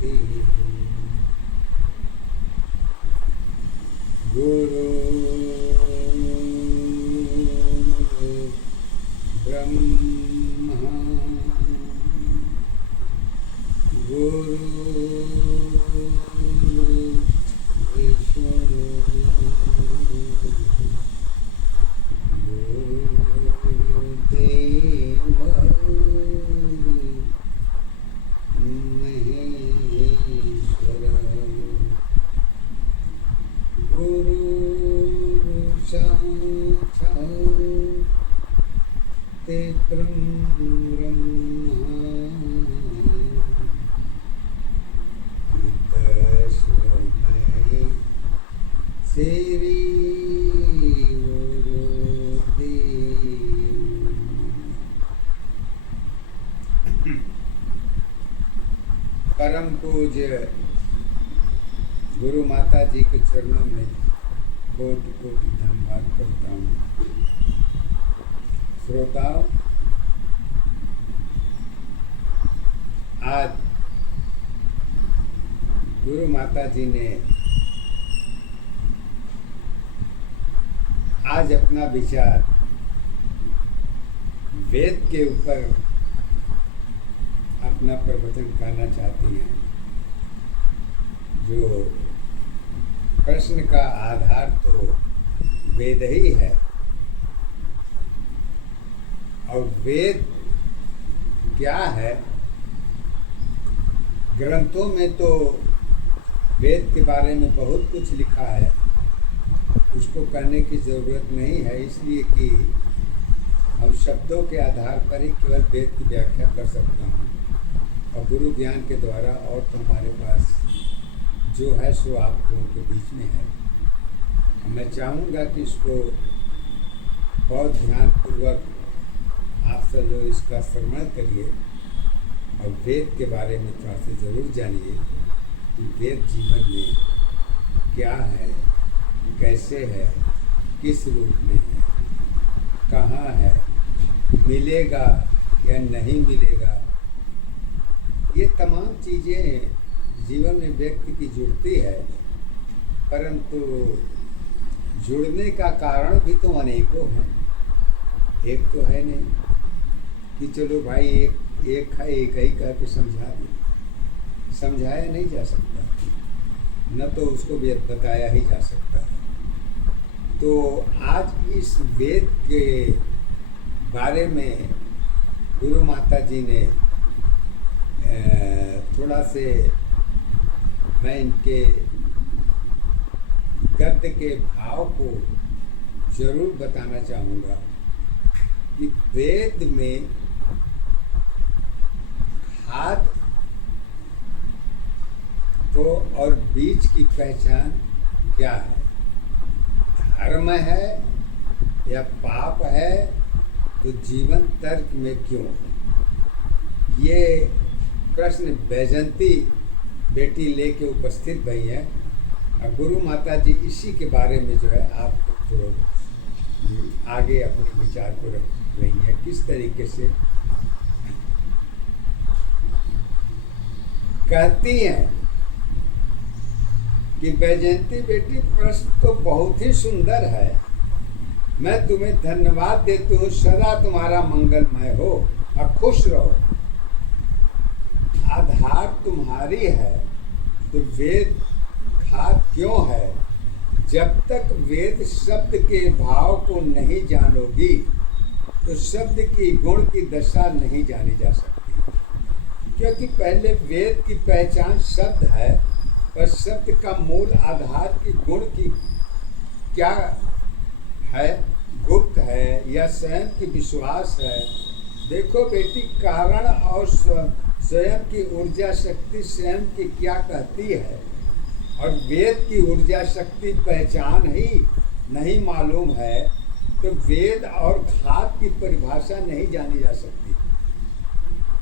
गुरु ब्रह्मा गुरु विष्णु गुरुदेव महेश्वर गुरु साक्षात् ब्रह्मा तस्मै श्री गुरुदेव। परम पूज्य गुरु माता जी के चरणों में कोटि कोटि धन्यवाद करता हूँ। श्रोताओं, आज गुरु माता जी ने आज अपना विचार वेद के ऊपर अपना प्रवचन करना चाहती हैं। जो प्रश्न का आधार तो वेद ही है, और वेद क्या है? ग्रंथों में तो वेद के बारे में बहुत कुछ लिखा है, उसको कहने की ज़रूरत नहीं है, इसलिए कि हम शब्दों के आधार पर ही केवल वेद की व्याख्या कर सकता हूँ। और गुरु ज्ञान के द्वारा और तो हमारे पास जो है सो आप लोगों के बीच में है। मैं चाहूँगा कि इसको बहुत ध्यानपूर्वक आप सब लोग इसका श्रवण करिए और वेद के बारे में थोड़ा सा ज़रूर जानिए कि वेद जीवन में क्या है, कैसे है, किस रूप में है, कहाँ है, मिलेगा या नहीं मिलेगा। ये तमाम चीज़ें जीवन में व्यक्ति की जुड़ती है, परंतु जुड़ने का कारण भी तो अनेकों हैं। एक तो है नहीं कि चलो भाई एक है, एक ही कह के समझा दे। समझाया नहीं जा सकता, न तो उसको भी बताया ही जा सकता है। तो आज इस वेद के बारे में गुरु माता जी ने थोड़ा से मैं इनके गद्य के भाव को जरूर बताना चाहूँगा कि वेद में खाद तो और बीज की पहचान क्या है? धर्म है या पाप है? तो जीवन तर्क में क्यों? ये प्रश्न बैजंती बेटी लेके उपस्थित भई हैं और गुरु माता जी इसी के बारे में जो है आपको तो आगे अपने विचार को रख रही हैं। किस तरीके से कहती हैं कि बैजंती बेटी, प्रश्न तो बहुत ही सुंदर है, मैं तुम्हें धन्यवाद देती हूँ, सदा तुम्हारा मंगलमय हो और खुश रहो। आधार तुम्हारी है तो वेद खाद क्यों है? जब तक वेद शब्द के भाव को नहीं जानोगी तो शब्द की गुण की दशा नहीं जानी जा सकती, क्योंकि पहले वेद की पहचान शब्द है, पर शब्द का मूल आधार की गुण की क्या है, गुप्त है या स्वयं की विश्वास है। देखो बेटी, कारण और स्वयं की ऊर्जा शक्ति स्वयं की क्या कहती है, और वेद की ऊर्जा शक्ति पहचान ही नहीं मालूम है तो वेद और खाद की परिभाषा नहीं जानी जा सकती।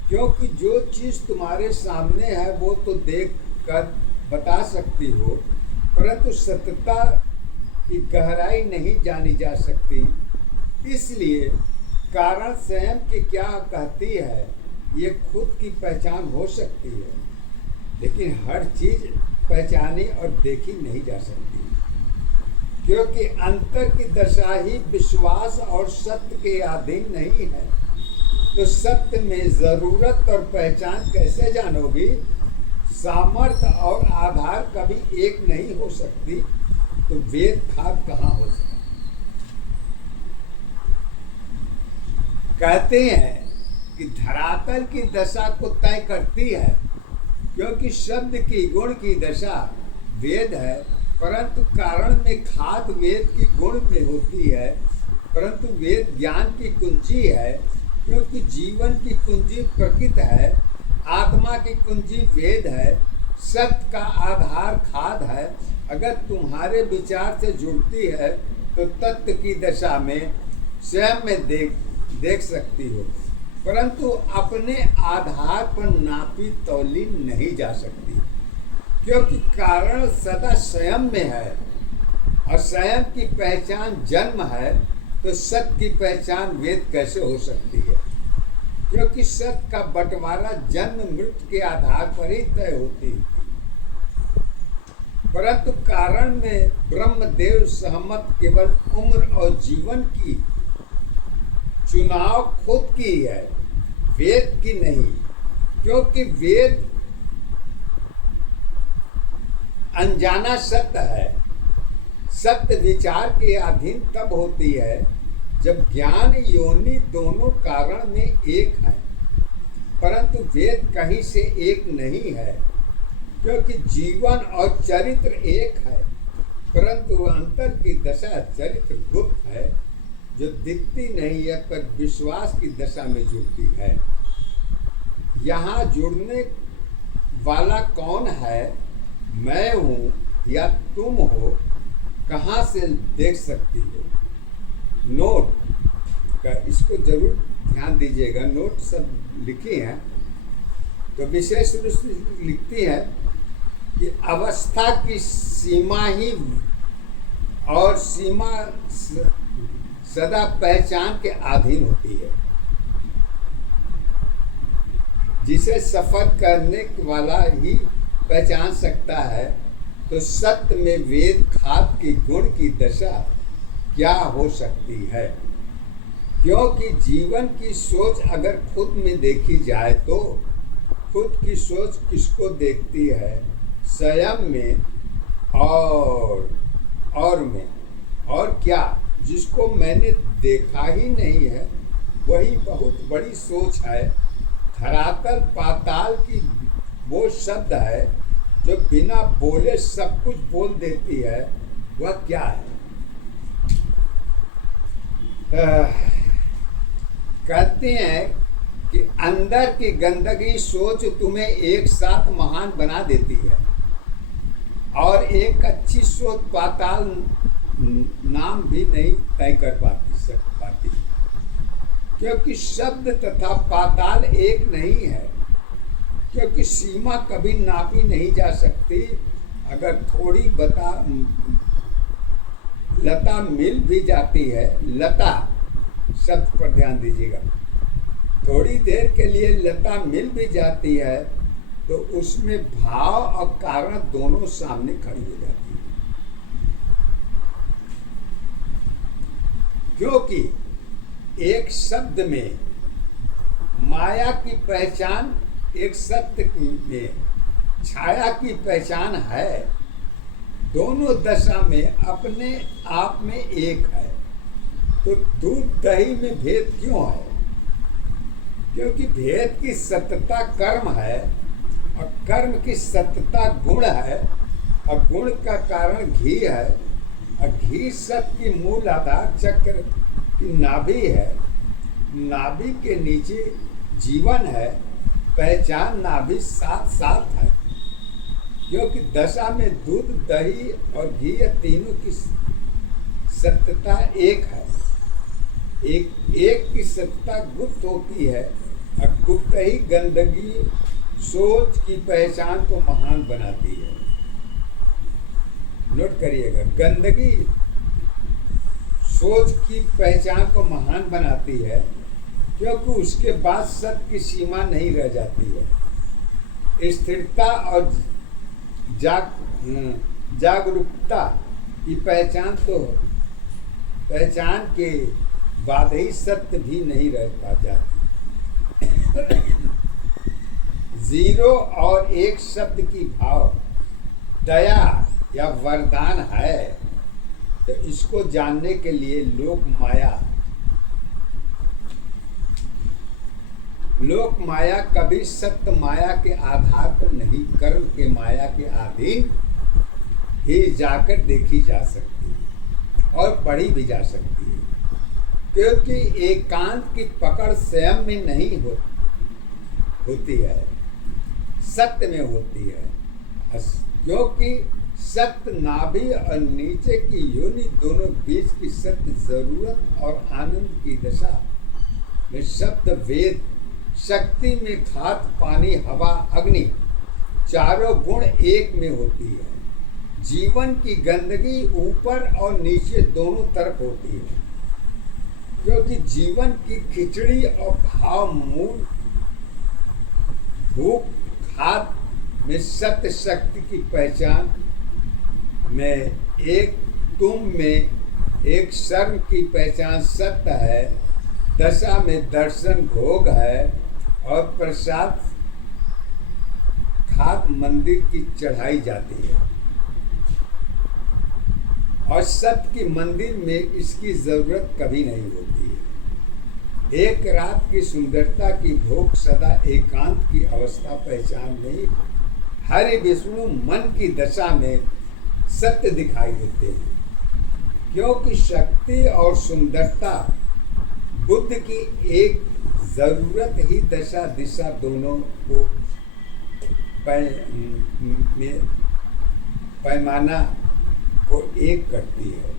क्योंकि जो चीज़ तुम्हारे सामने है वो तो देख कर बता सकती हो, परंतु सत्यता की गहराई नहीं जानी जा सकती। इसलिए कारण स्वयं की क्या कहती है ये खुद की पहचान हो सकती है। लेकिन हर चीज पहचानी और देखी नहीं जा सकती, क्योंकि अंतर की दशा ही विश्वास और सत्य के अधीन नहीं है। तो सत्य में जरूरत और पहचान कैसे जानोगी? सामर्थ्य और आधार कभी एक नहीं हो सकती, तो वेद खाद कहाँ हो सकता? कहते हैं कि धरातल की दशा को तय करती है, क्योंकि शब्द की गुण की दशा वेद है, परंतु कारण में खाद वेद की गुण में होती है। परंतु वेद ज्ञान की कुंजी है, क्योंकि जीवन की कुंजी प्रकृति है, आत्मा की कुंजी वेद है, सत्य का आधार खाद है। अगर तुम्हारे विचार से जुड़ती है तो तत्व की दशा में स्वयं में देख सकती हो, परंतु अपने आधार पर नापी तौली नहीं जा सकती, क्योंकि कारण सदा स्वयं में है और स्वयं की पहचान जन्म है। तो सत्य की पहचान वेद कैसे हो सकती है? क्योंकि सत्य का बंटवारा जन्म मृत्यु के आधार पर ही तय होती है, परंतु कारण में ब्रह्मदेव सहमत केवल उम्र और जीवन की चुनाव खुद की है, वेद की नहीं। क्योंकि वेद अनजाना सत्य है। सत्य विचार के अधीन तब होती है जब ज्ञान योनि दोनों कारण में एक है, परंतु वेद कहीं से एक नहीं है, क्योंकि जीवन और चरित्र एक है, परंतु अंतर की दशा चरित्र गुप्त है, जो दिखती नहीं है पर विश्वास की दशा में जुड़ती है। यहाँ जुड़ने वाला कौन है? मैं हूँ या तुम हो? कहाँ से देख सकती हो? नोट का इसको जरूर ध्यान दीजिएगा। नोट सब लिखी हैं तो विशेष रूप से लिखती है कि अवस्था की सीमा ही और सीमा सदा पहचान के अधीन होती है, जिसे सफर करने वाला ही पहचान सकता है। तो सत्य में वेद खाद की गुण की दशा क्या हो सकती है? क्योंकि जीवन की सोच अगर खुद में देखी जाए तो खुद की सोच किसको देखती है? स्वयं में और में। और क्या? जिसको मैंने देखा ही नहीं है वही बहुत बड़ी सोच है। धरातल पाताल की वो शब्द है जो बिना बोले सब कुछ बोल देती है, वह क्या है? कहते हैं कि अंदर की गंदगी सोच तुम्हें एक साथ महान बना देती है, और एक अच्छी सोच पाताल नाम भी नहीं तय कर पाती, क्योंकि शब्द तथा पाताल एक नहीं है। क्योंकि सीमा कभी नापी नहीं जा सकती। अगर थोड़ी लता मिल भी जाती है, लता शब्द पर ध्यान दीजिएगा, थोड़ी देर के लिए लता मिल भी जाती है तो उसमें भाव और कारण दोनों सामने खड़ी हो जाती है। क्योंकि एक शब्द में माया की पहचान, एक सत्य में छाया की पहचान है। दोनों दशा में अपने आप में एक है। तो दूध दही में भेद क्यों है? क्योंकि भेद की सत्यता कर्म है और कर्म की सत्यता गुण है, और गुण का कारण घी है, और घी सत्य की मूल आधार चक्र की नाभि है। नाभि के नीचे जीवन है, पहचान नाभि साथ साथ है। क्योंकि दशा में दूध दही और घी तीनों की सत्यता एक है। एक की सत्यता गुप्त होती है, और गुप्त ही गंदगी सोच की पहचान को महान बनाती है। नोट करिएगा, गंदगी सोच की पहचान को महान बनाती है, क्योंकि उसके बाद सत्य की सीमा नहीं रह जाती है। स्थिरता और जागरूकता की पहचान के बाद ही सत्य भी नहीं रह पा जाती। जीरो और एक शब्द की भाव दया या वरदान है, तो इसको जानने के लिए लोक माया कभी सत्य माया के आधार पर नहीं, कर्म के माया के अधीन ही जाकर देखी जा सकती है और पढ़ी भी जा सकती है, क्योंकि एकांत की पकड़ स्वयं में नहीं होती है, सत्य में होती है। क्योंकि सत्य नाभि और नीचे की योनि दोनों बीच की सत्य जरूरत और आनंद की दशा में शब्द वेद शक्ति में खाद पानी हवा अग्नि चारों गुण एक में होती है। जीवन की गंदगी ऊपर और नीचे दोनों तरफ होती है, क्योंकि जीवन की खिचड़ी और भाव मूल भूख खाद में सत्य शक्ति की पहचान में एक तुम में एक शर्म की पहचान सत्य है, दशा में दर्शन भोग है और प्रसाद खाद मंदिर की चढ़ाई जाती है, और सत्य की मंदिर में इसकी जरूरत कभी नहीं होती है। एक रात की सुंदरता की भोग सदा एकांत की अवस्था पहचान नहीं, हरि विष्णु मन की दशा में सत्य दिखाई देते हैं, क्योंकि शक्ति और सुंदरता बुद्ध की एक जरूरत ही दशा दिशा दोनों को पैमाना को एक करती है।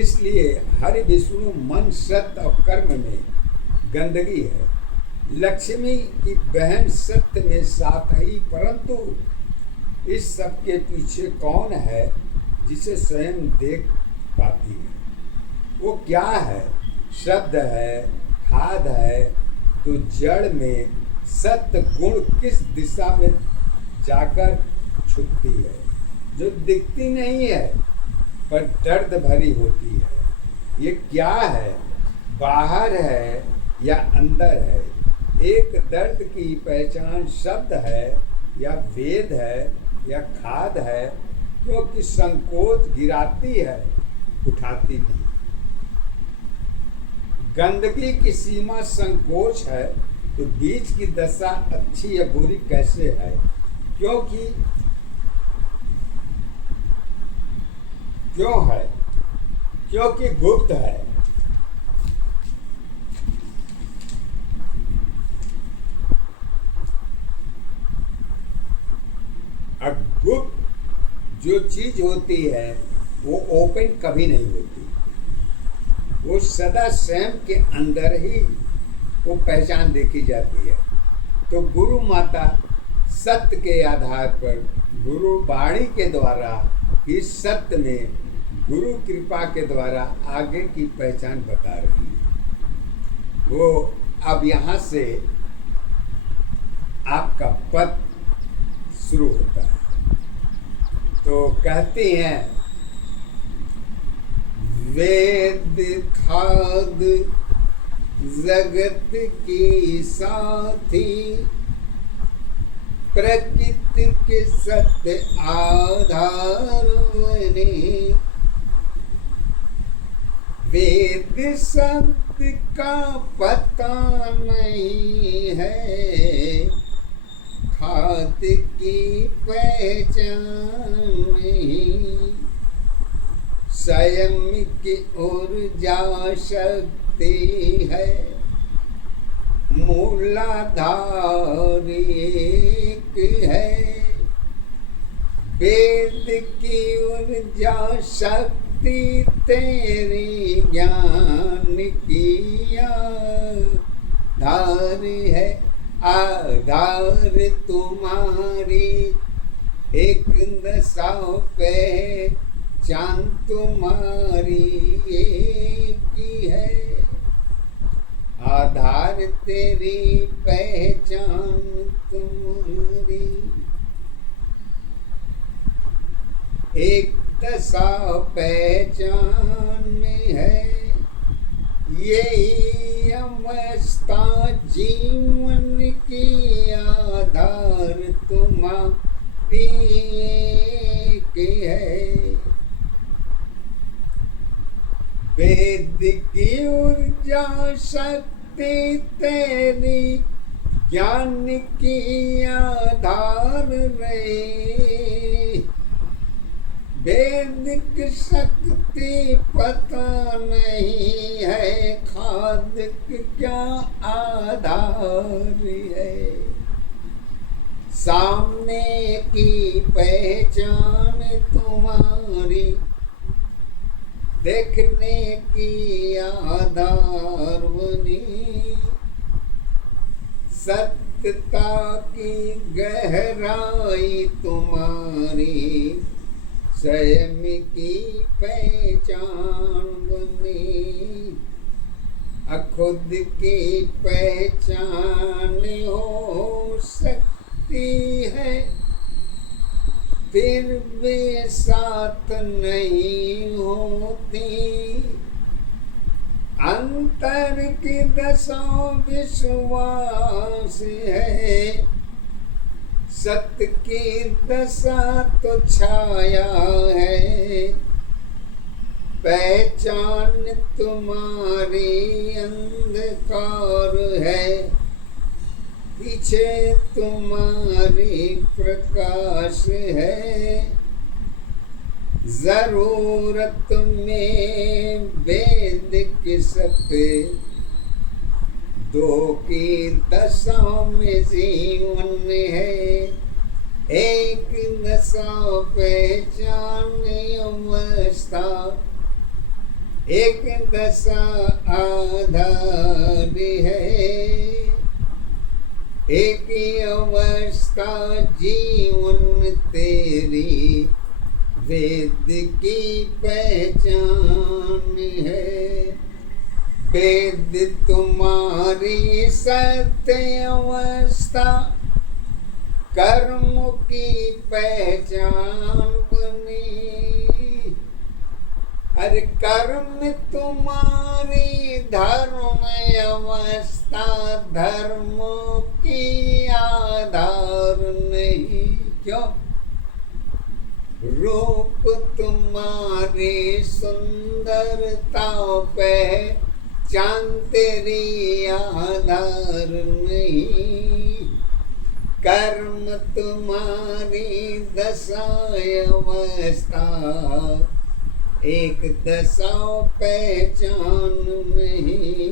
इसलिए हरि विष्णु मन सत्य और कर्म में गंदगी है, लक्ष्मी की बहन सत्य में साथ ही, परंतु इस सब के पीछे कौन है जिसे स्वयं देख पाती है? वो क्या है? शब्द है, खाद है, तो जड़ में सत्य गुण किस दिशा में जाकर छुपती है, जो दिखती नहीं है पर दर्द भरी होती है। ये क्या है? बाहर है या अंदर है? एक दर्द की पहचान शब्द है या वेद है या खाद है, क्योंकि संकोच गिराती है, उठाती नहीं। गंदगी की सीमा संकोच है, तो बीच की दशा अच्छी या बुरी कैसे है? क्यों है? क्योंकि गुप्त है। अब गुप्त जो चीज होती है वो ओपन कभी नहीं होती, वो सदा स्वयं के अंदर ही वो पहचान देखी जाती है। तो गुरु माता सत्य के आधार पर गुरु वाणी के द्वारा ही सत्य में गुरु कृपा के द्वारा आगे की पहचान बता रही है। वो अब यहाँ से आपका पद शुरू होता है। तो कहते हैं, वेद खाद जगत की साथी, प्रकृति के सत्य आधार बने। वेद शब्द का पता नहीं है, खाद की पहचान नहीं। स्वयं की ऊर्जा शक्ति है, मूलाधार एक है। वेद की ऊर्जा शक्ति तेरी ज्ञान की आधार है। आधार तुम्हारी एक दशा पे चांद तुम्हारी एक ही है। आधार तेरी पहचान तुम्हारी। एक दशा पहचान है, यही अवस्था जीवन की आधार तुम्हारी के है। वेद की ऊर्जा शक्ति तेरी ज्ञान की आधार रहे। वैदिक शक्ति पता नहीं है, खाद क्या आधार है। सामने की पहचान तुम्हारी, देखने की आधार बनी। सत्यता की गहराई तुम्हारी, स्वयं की पहचान बनी। खुद की पहचान हो सकती है, फिर भी साथ नहीं होती। अंतर की दशा विश्वास है, सत्य की दशा तो छाया है। पहचान तुम्हारी अंधकार है, पीछे तुम्हारी प्रकाश है। जरूरत में वैदिक सत्य, दो की दशा में जीवन है। एक दशा पहचान अवस्था, एक दशा आधार है। एक अवस्था जीवन तेरी, वेद की पहचान है। वेद तुम्हारी सत्य अवस्था, कर्म की पहचान बनी। अरे कर्म तुम्हारी धर्म अवस्था, धर्म की आधार नहीं। क्यों? रूप तुम्हारी सुंदरता पहचान तेरी आधार नहीं। कर्म तुम्हारी दशा अवस्था, एक दशा पहचान नहीं।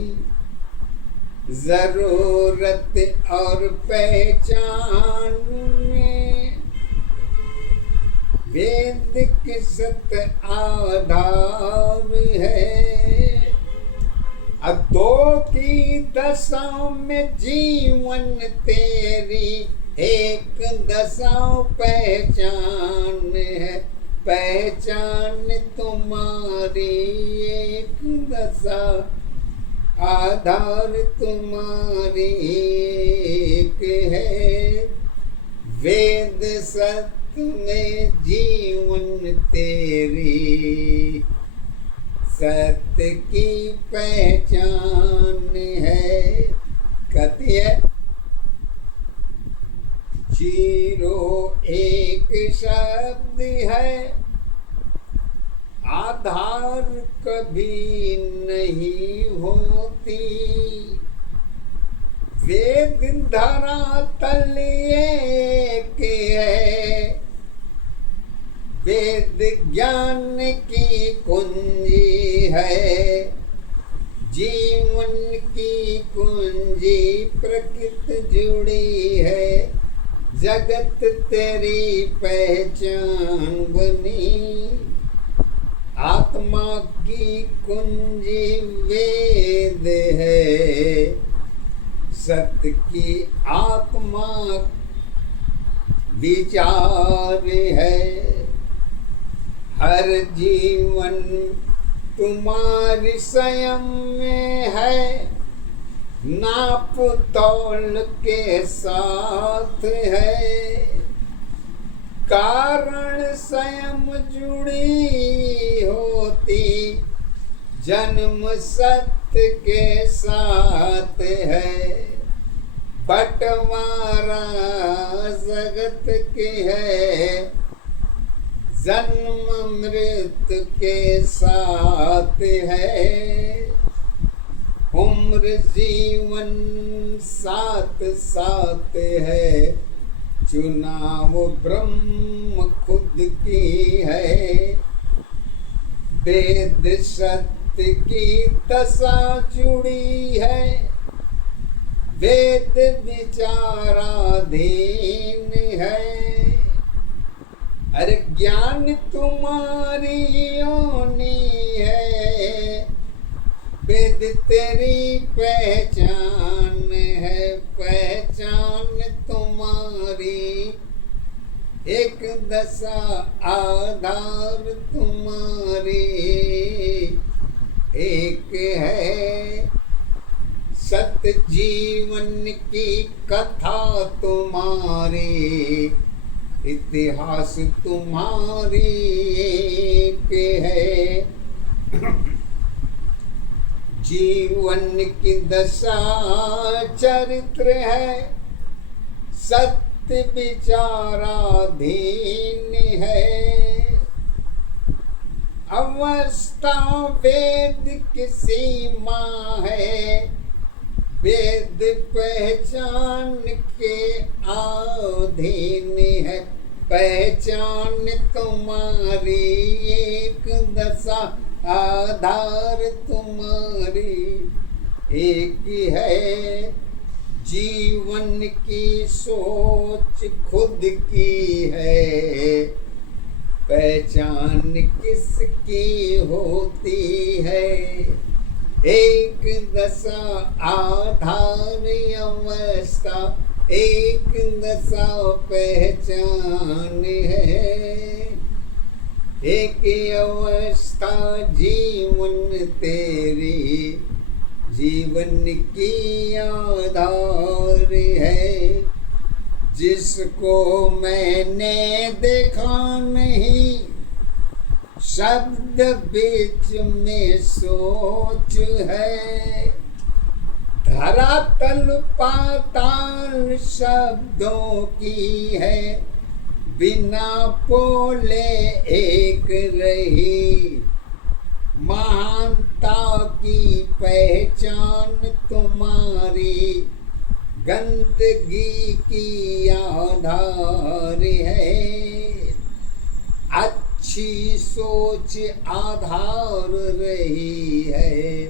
जरूरत और पहचान में वैदिक सत्य आधार है। अब दो की दशा में जीवन तेरी, एक दशा पहचान है। पहचान तुम्हारी एक दशा, आधार तुम्हारी एक है। वेद सत्य में जीवन तेरी, सत्य की पहचान है। कहती है जीरो एक शब्द है, आधार कभी नहीं होती। वेद धरातल एक है, वेद ज्ञान की कुंजी है। जीवन की कुंजी प्रकृति जुड़ी है, जगत तेरी पहचान बनी। आत्मा की कुंजी वेद है, सत्य की आत्मा विचार है। हर जीवन तुम्हारी स्वयं में है, नाप तौल के साथ है। कारण स्वयं जुड़ी होती, जन्म सत्य के साथ है, बंटवारा जगत की है, जन्म मृत्यु के साथ है, उम्र जीवन साथ साथ है, चुनाव ब्रह्म खुद की है, वेद सत्य की दशा जुड़ी है, वेद विचाराधीन है, अरे ज्ञान तुम्हारी योनि है, वेद तेरी पहचान है, पहचान तुम्हारी, एक दशा आधार तुम्हारी एक है, सत्य जीवन की कथा तुम्हारी, इतिहास तुम्हारी एक है, जीवन की दशा चरित्र है, सत्य विचाराधीन है, अवस्था वेद की सीमा है, वेद पहचान के अधीन है, पहचान तुम्हारी एक दशा आधार तुम्हारी एक है, जीवन की सोच खुद की है, पहचान किसकी होती है, एक दशा आधार अवस्था, एक दशा पहचान है, एक अवस्था जीवन तेरी, जीवन की आधार है, जिसको मैंने देखा नहीं, शब्द बीच में सोच है, धरातल पाताल शब्दों की है, बिना बोले एक रही, महानता की पहचान तुम्हारी, गंदगी की आधार है, अच्छी सोच आधार रही है,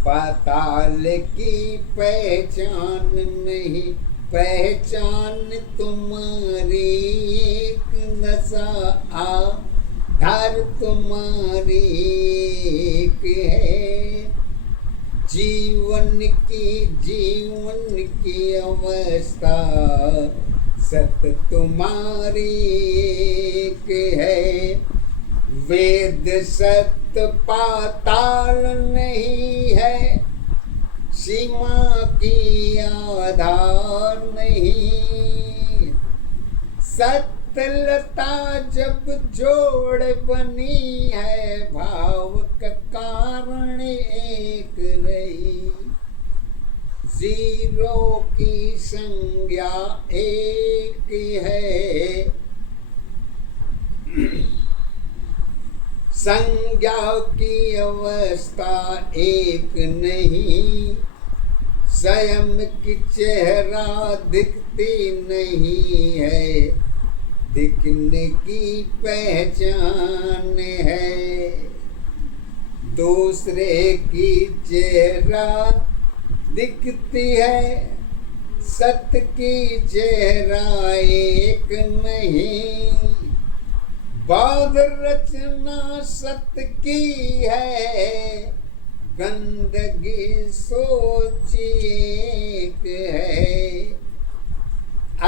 पाताल की पहचान नहीं, पहचान तुम्हारी एक दशा आधार तुम्हारी एक है, जीवन की अवस्था सत्य तुम्हारी एक है, वेद सत्य पाताल नहीं है, सीमा की आधार नहीं, सत्यलता जब जोड़ बनी है, भाव का कारण एक रही, जीरो की संज्ञा एक है, संज्ञा की अवस्था एक नहीं, स्वयं की चेहरा दिखती नहीं है, दिखने की पहचान है, दूसरे की चेहरा दिखती है, सत्य की चेहरा एक नहीं, बौद्ध रचना सत्य की है, गंदगी सोच एक है,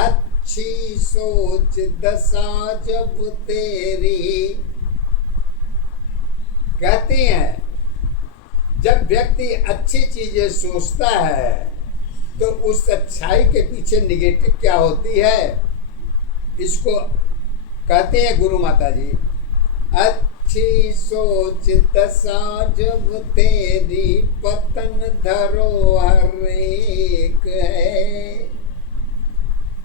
अच्छी सोच दशा जब तेरी, कहती हैं जब व्यक्ति अच्छी चीजें सोचता है तो उस अच्छाई के पीछे निगेटिव क्या होती है, इसको कहते हैं गुरु माता जी, अच्छी सोच दशा जब तेरी पतन धरोहर एक है।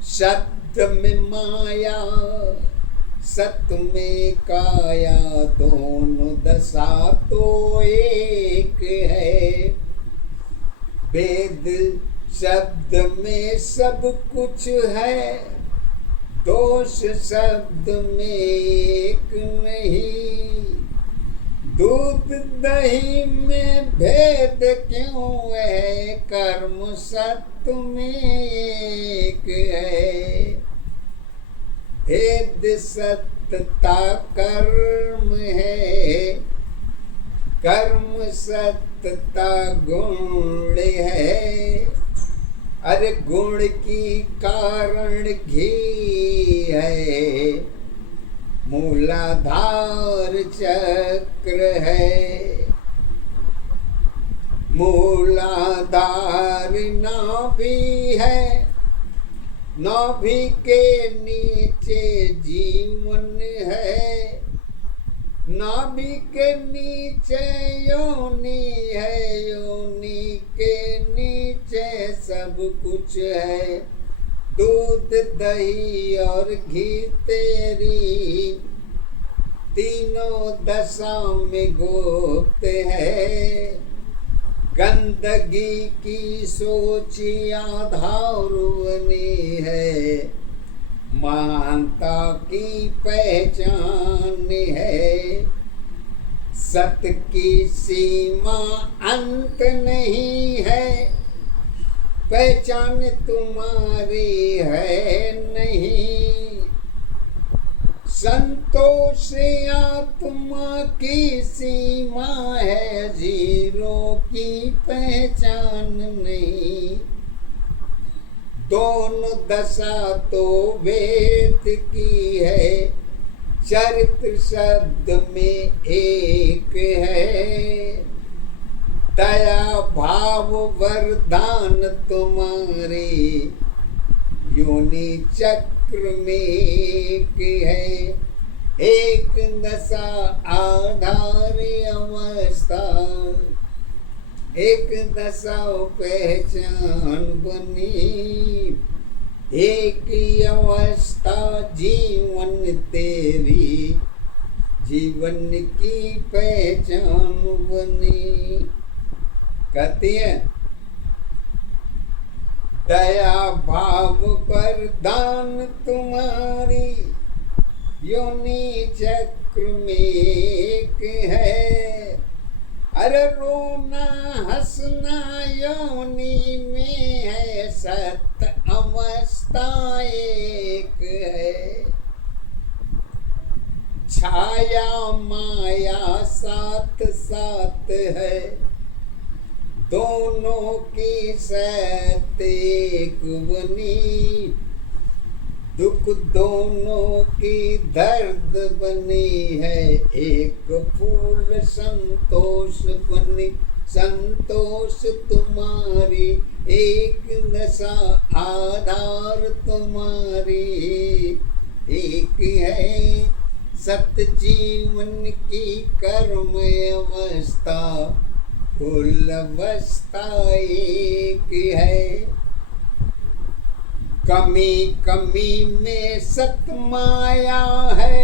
सत्य में माया सत्य में काया, दोनों दशा तो एक है। वेद शब्द में सब कुछ है, दोष शब्द में एक नहीं। दूध दही में भेद क्यों है, कर्म सत्य में एक है। भेद सत्यता कर्म है, कर्म सत्यता गुण है। अरे गुण की कारण घी है, मूलाधार चक्र है। मूलाधार नाभि है, नाभि के नीचे जीवन है। नाभि के नीचे योनि है, योनि के नीचे सब कुछ है। दूध दही और घी तेरी तीनों दशा में गुप्त है। गंदगी की सोची आधार बनी है, महानता की पहचान है। सत्य की सीमा अंत नहीं है, पहचान तुम्हारी है नहीं। संतोष आत्मा की सीमा है, जीरो की पहचान नहीं। दोनों दशा तो वेद की है, चरित्र शब्द में एक है। दया भाव वरदान तुम्हारी योनि चक्र में एक है। एक दशा आधार अवस्था, एक दशा पहचान बनी। एक अवस्था जीवन तेरी, जीवन की पहचान बनी। कहती है दया भाव वरदान तुम्हारी योनि चक्र में एक है। अरे रोना हंसना योनि में है, सत्य अवस्था एक है। छाया माया साथ साथ है, दोनों की सत्य एक बनी। दुख दोनों की दर्द बनी है, एक फूल संतोष बनी। संतोष तुम्हारी एक दशा, आधार तुम्हारी एक है। सत्य जीवन की कर्म अवस्था, कुल अवस्था एक है। कमी कमी में सत माया है,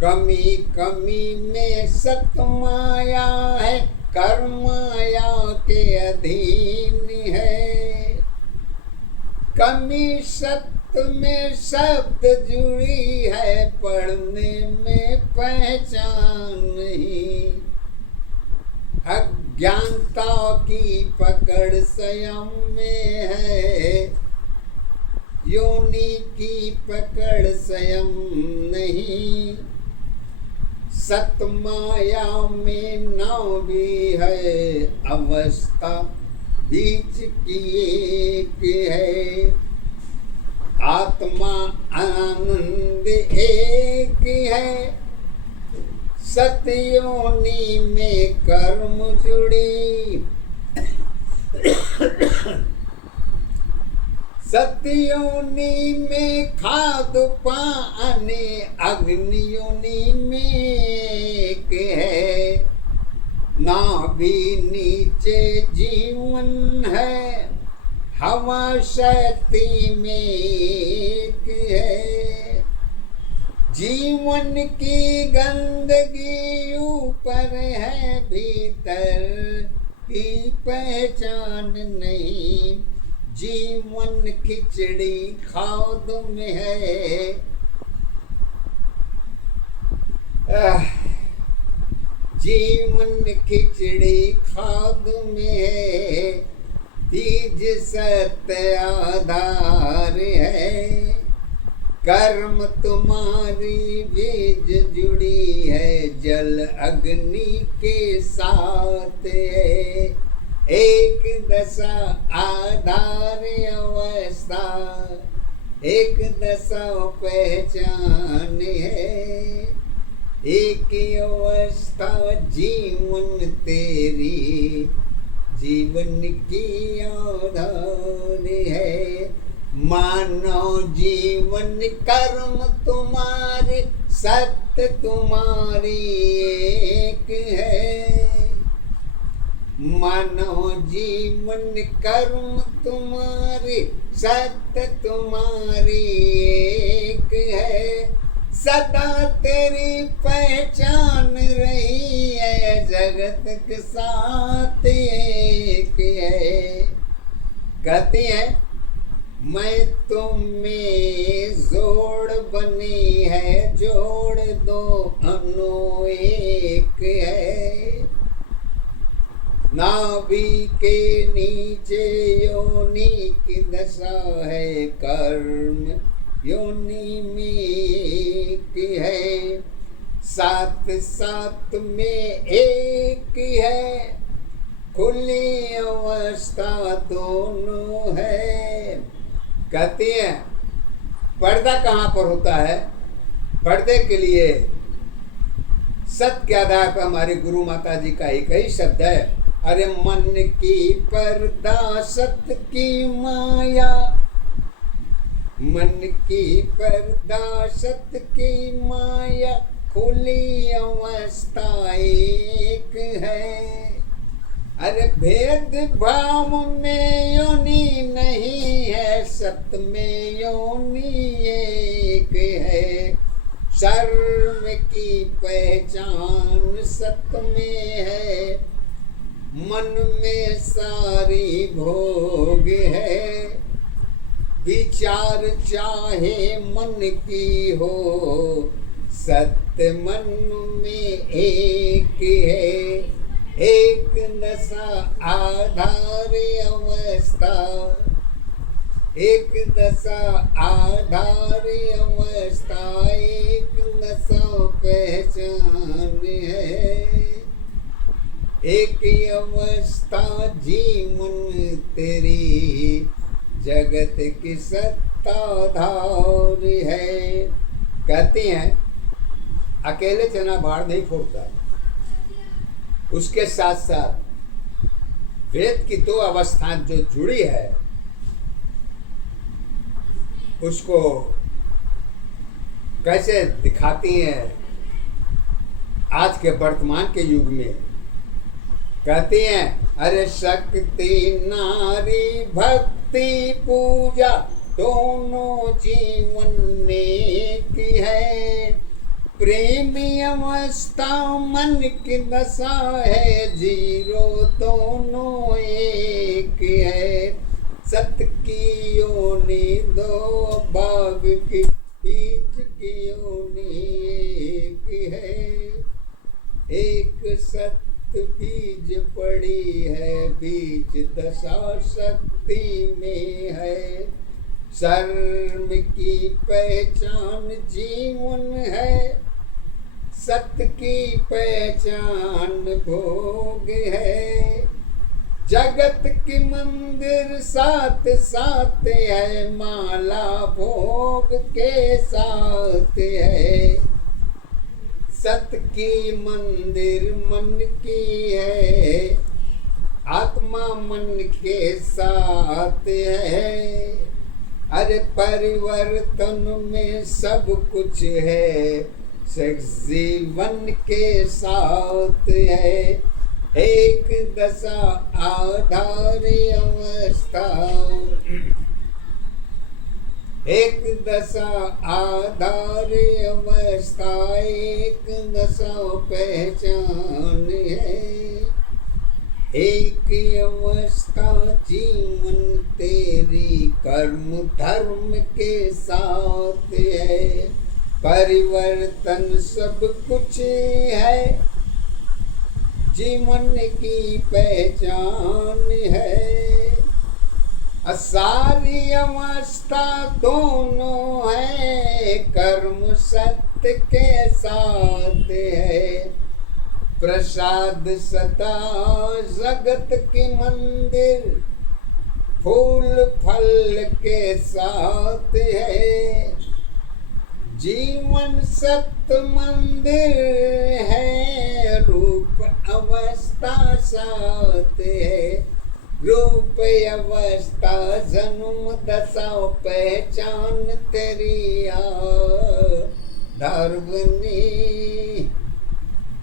कमी कमी में सत माया है। कर्म माया के अधीन है। कमी सत्य में शब्द जुड़ी है, पढ़ने में पहचान नहीं। अज्ञानता की पकड़ स्वयं में है, योनि की पकड़ स्वयं नहीं। सत माया में नाव भी है, अवस्था बीच की एक है। आत्मा आनंद एक है, सत्योनि में कर्म जुड़ी। सत्योनि में खाद पानी, अग्नियोनि में एक है। नाभि नीचे जीवन है, हवा शक्ति में एक है। जीवन की गंदगी ऊपर है, भीतर की पहचान नहीं। जीवन खिचड़ी खाद में है। जीवन खिचड़ी खाद में है, बीज सत्य आधार है। कर्म तुम्हारी बीज जुड़ी है, जल अग्नि के साथ है। एक दशा आधार अवस्था, एक दशा पहचान है। एक अवस्था जीवन तेरी, जीवन की आधार है। मानव जीवन कर्म तुम्हारे, सत्य तुम्हारी एक है। मानव जीवन कर्म तुम्हारे, सत्य तुम्हारी एक है। सदा तेरी पहचान रही है, जगत के साथ एक है। कहती है मैं तुम में जोड़ बनी है, जोड़ दो अनु एक है। नाभि के नीचे योनि की दशा है, कर्म योनि में एक है। साथ साथ में एक है, खुली अवस्था दोनों है। कहती हैं पर्दा कहाँ पर होता है? पर्दे के लिए सत्य के आधार पर हमारे गुरु माता जी का एक ही शब्द है, अरे मन की पर्दा सत्य की माया। मन की पर्दा सत्य की माया, खुली अवस्था एक है। अरे भेद भाव में योनि नहीं है, सत्य में योनि एक है। शर्म की पहचान सत्य में है, मन में सारी भोग है। विचार चाहे मन की हो, सत्य मन में एक है। एक दशा आधार अवस्था, एक दशा आधार अवस्था, एक दशा पहचान है। एक अवस्था जीवन तेरी, जगत की सत्ताधार है। कहती हैं अकेले चना भाड़ नहीं फोड़ता, उसके साथ साथ वेद की दो अवस्थाएं जो जुड़ी है उसको कैसे दिखाती हैं आज के वर्तमान के युग में। कहती हैं अरे शक्ति नारी भक्ति पूजा दोनों जीवन एक है। प्रेमी अवस्था मन की दशा है, जीरो दोनों एक है। सत्य की योनि दो भाग की, बीच की योनि एक है। एक सत्य बीज पड़ी है, बीज दशा शक्ति में है। शर्म की पहचान जीवन है, सत्य की पहचान भोग है। जगत की मंदिर साथ साथ है, माला भोग के साथ है। सत्य की मंदिर मन की है, आत्मा मन के साथ है। अरे परिवर्तन में सब कुछ है, सेक्स जीवन के साथ है। एक दशा आधार अवस्था, एक दशा आधार अवस्था, एक दशा पहचान है। एक अवस्था जीवन तेरी कर्म धर्म के साथ है। परिवर्तन सब कुछ है, जीवन की पहचान है। सारी अवस्था दोनों है, कर्म सत्य के साथ है। प्रसाद सदा जगत की मंदिर, फूल फल के साथ है। जीवन सत्य मंदिर है, रूप अवस्था साथ है। रूप अवस्था जन्म दशा पहचान तेरी धर्मनी।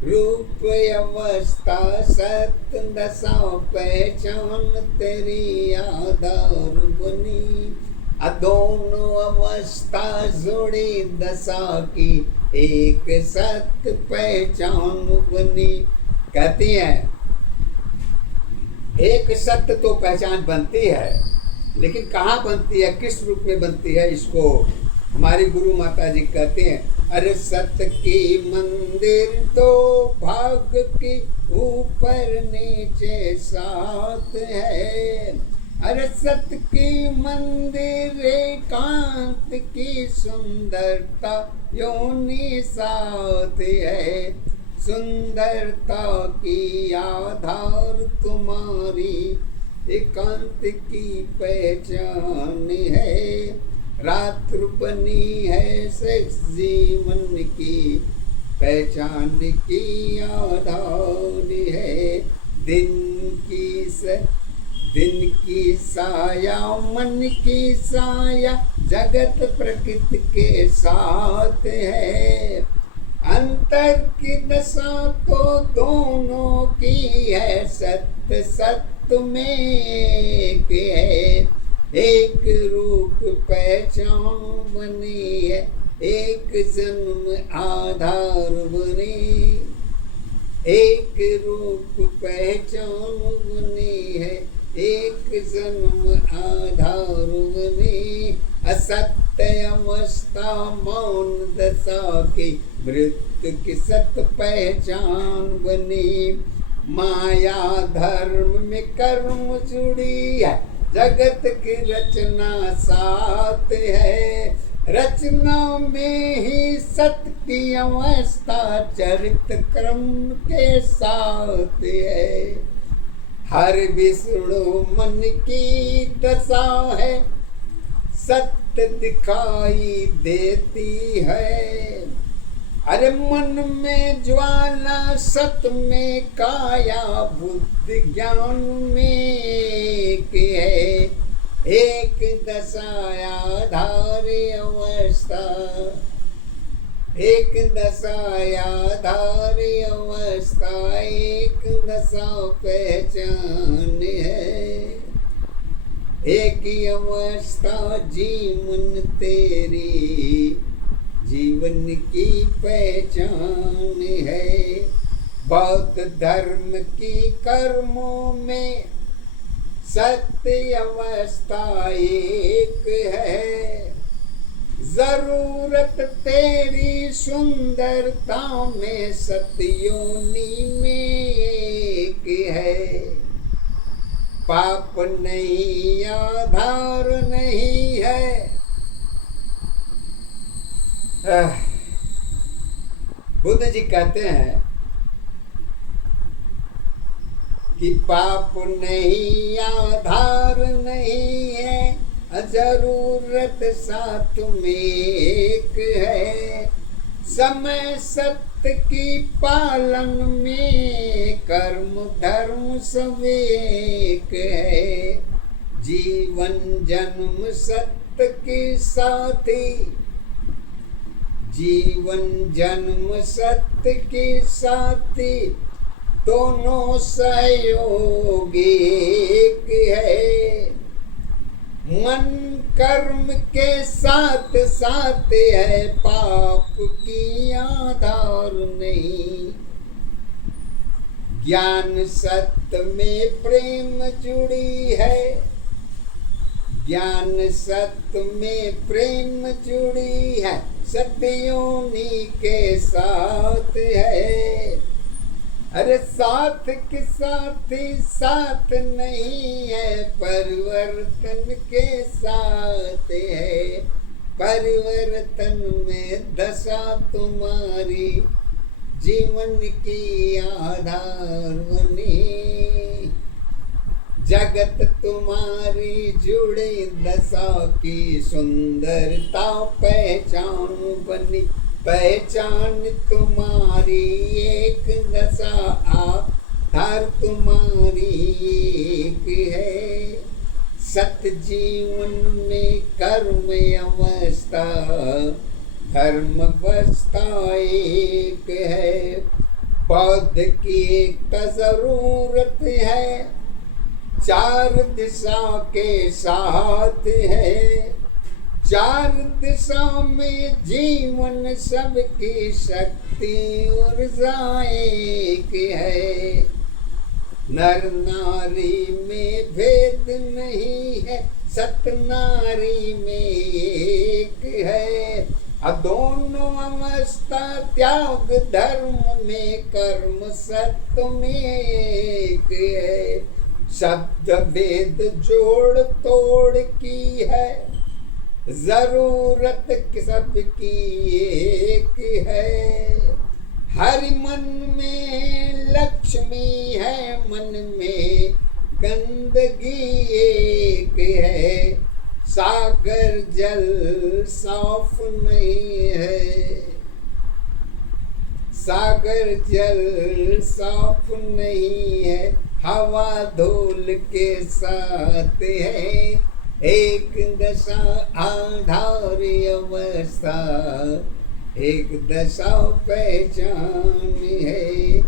रूप अवस्था सत्य दशा पहचान तेरी आधार बनी। दोनों अवस्था जोड़ी दशा की एक सत्य पहचान बनी। कहती हैं एक सत्य तो पहचान बनती है, लेकिन कहाँ बनती है, किस रूप में बनती है, इसको हमारी गुरु माता जी कहते हैं। अरे सत्य की मंदिर दो भाग की ऊपर नीचे साथ है। अरे सत्य की मंदिर एकांत की सुंदरता योनि साथ है। सुंदरता की आधार तुम्हारी एकांत की पहचान है। रात्र बनी है सेक्स जीवन की पहचान की आधार है। दिन की साया मन की साया जगत प्रकृति के साथ है। अंतर की दशा तो दोनों की है, सत्य सत्य में एक है। एक रूप पहचान बनी है, एक जन्म आधार बनी। एक रूप पहचान बनी है, एक जन्म आधार बनी। असत्य अवस्था मौन दशा की मृत्यु की सत्य पहचान बनी। माया धर्म में कर्म जुड़ी है, जगत की रचना साथ है। रचना में ही सत्य की अवस्था चरित्र क्रम के साथ है। हर विष्णु मन की दशा है, सत्य दिखाई देती है। अरे मन में ज्वाला सत्य में काया बुद्धि ज्ञान में एक है। एक दशा आधार अवस्था, एक दशा आधार अवस्था, एक दशा पहचान है। एक अवस्था जीवन तेरी जीवन की पहचान है। बौद्ध धर्म की कर्मों में सत्य अवस्था एक है। जरूरत तेरी सुंदरता में सत्योनी में एक है। पाप नहीं आधार नहीं है। बुद्ध जी कहते हैं कि पाप नहीं आधार नहीं है, जरूरत साथ में एक है। समय सत्य की पालन में कर्म धर्म सब एक है। जीवन जन्म सत्य की साथी, जीवन जन्म सत्य की साथी, दोनों सहयोगी एक है। मन कर्म के साथ साथ है, पाप की आधार नहीं। ज्ञान सत्य में प्रेम जुड़ी है, ज्ञान सत्य में प्रेम जुड़ी है, सत्योनी के साथ है। अरे साथ के साथ ही साथ नहीं है, परिवर्तन के साथ है। परिवर्तन में दशा तुम्हारी, जीवन की आधार बनी। जगत तुम्हारी जुड़ी दशा की सुंदरता पहचान बनी। पहचान तुम्हारी एक दशा, आधार तुम्हारी एक है। सत्य जीवन में कर्म अवस्था, धर्म अवस्था एक है। बौद्ध की एक जरूरत है, चार दिशा के साथ है। चार दिशा में जीवन सबकी शक्ति ऊर्जा एक है। नर नारी में भेद नहीं है, सत नारी में एक है। अब दोनों अवस्था त्याग धर्म में, कर्म सत्य में एक है। शब्द भेद जोड़ तोड़ की है, जरूरत सबकी एक है। हर मन में लक्ष्मी है, मन में गंदगी एक है। सागर जल साफ नहीं है, सागर जल साफ नहीं है। हवा धूल के साथ है, एक दशा आधार अवस्था, एक दशा पहचान है।